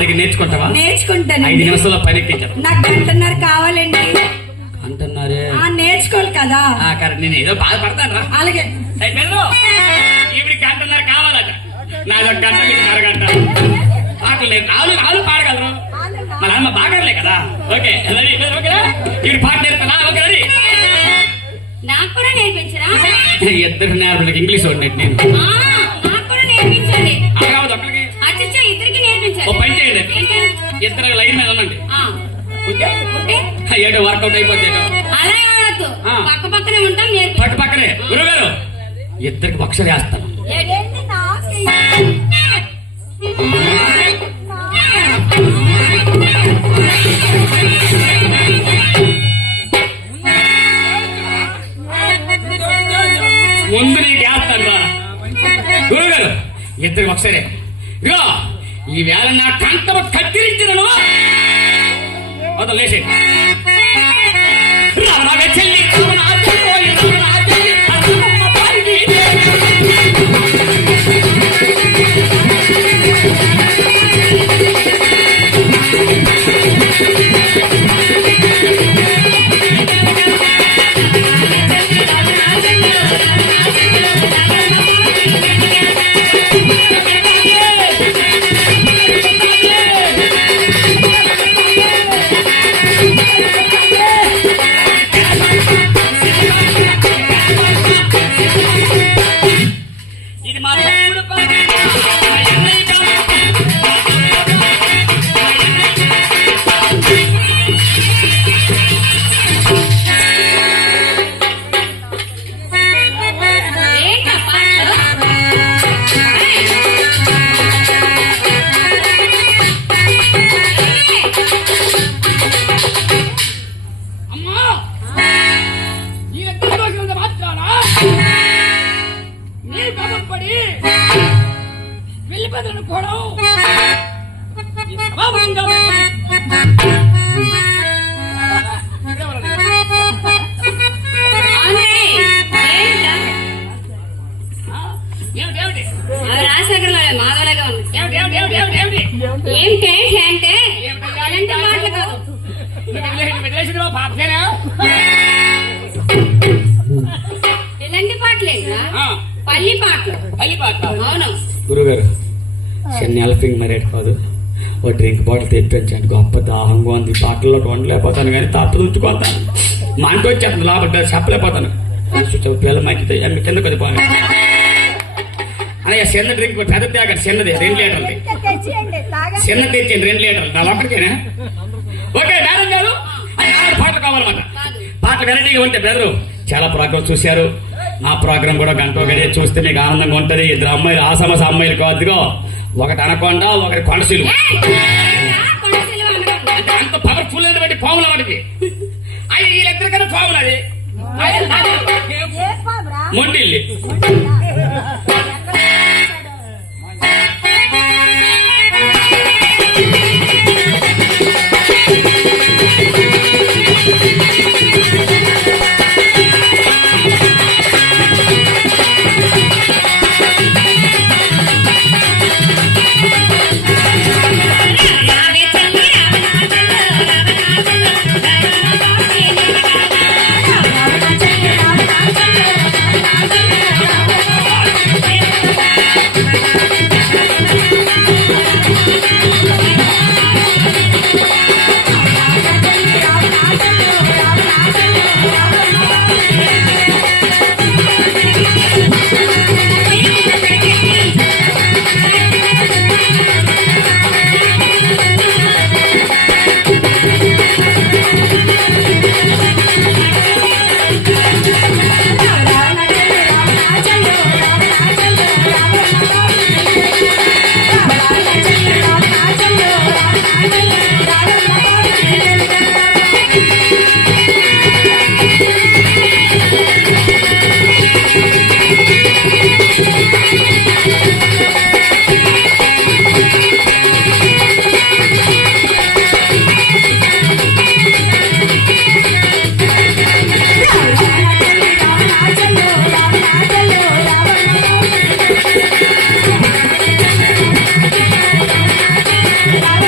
దగ్గర నేర్చుకుంటావా? నేర్చుకుంటాను. 5 నిమిషాల్లో పని ఎక్కించాను. నాకు గంటన్నర కావాలండి. అంటున్నారే నేర్చుకోవాలి కదా. కరెక్ట్. నేను ఏదో బాధపడతాను రా. అలాగే ఇప్పుడు గంటన్నర కావాలట. నాది ఒక గంట, మీకు అరగంట. పాటలు లేదు. ఆలు పాడగలరు. మన అమ్మ బాగాలే కదా. ఓకే ఓకేనా? ఇప్పుడు పాట నేర్పుతా. Okay ready? నాకు కూడా నేర్పించరా? ఇద్దరు నేర్పడానికి ఇంగ్లీష్ వాడినట్టు నేను. నాకు కూడా నేర్పించండి. అలాగవద్దు ఒక్కడికి. అచ్చచ్చా ఇద్దరికి నేర్పించాలి. ఓ పని చేయండి, ఇద్దరు లైన్ మీద ఉండండి. ఏటో వర్కౌట్ అయిపోద్ది. అలా ఆడద్దు, పక్క పక్కనే ఉంటాం. పక్క పక్కనే. గురుగారు ఇద్దరికి అక్షరం వేస్తాను. ముందు నీకు వేస్తాను రా. గురుగారు ఇద్దరికి ఒకసారి. ఇగో ఈ వేళ నా కంటమ కత్తిరించిన లేచి చెల్లి గురుగారు చిన్న హెల్పింగ్ మరేట్ కాదు. ఓ డ్రింక్ బాటిల్ తెప్పించండి. గొప్ప దాహంగా ఉంది. పాటల్లో వండలేకపోతాను కానీ తాతలు ఉంచుకుంటాను. మా అంటూ వచ్చేస్తాను. లోపల చెప్పలేకపోతాను. పిల్లలు మాకి కింద కదా పోనీ అనే చిన్న డ్రింక్ పెద్ద తాగండి. చిన్నది 2 లీటర్లు. చిన్న తెచ్చండి 2 లీటర్లు. నా లోపలికేనా? ఓకే మేడం గారు పాటలు కావాలన్నమాట. పాటలు వెరైటీగా ఉంటాయి. బ్రదరు చాలా ప్రోగ్రామ్ చూశారు. నా ప్రోగ్రామ్ కూడా గంట గడియ చూస్తే మీకు ఆనందంగా ఉంటది. 2 అమ్మాయిలు ఆసమస అమ్మాయిలు కాదుగో. ఒకటి అనకొండ, ఒకటి కొండశీలు. అంటే అంత పవర్ఫుల్ అయినటువంటి పాములు వాటికి. అవి వీళ్ళిద్దరికన్నా పాములు. అది మొండిల్లి. Bye.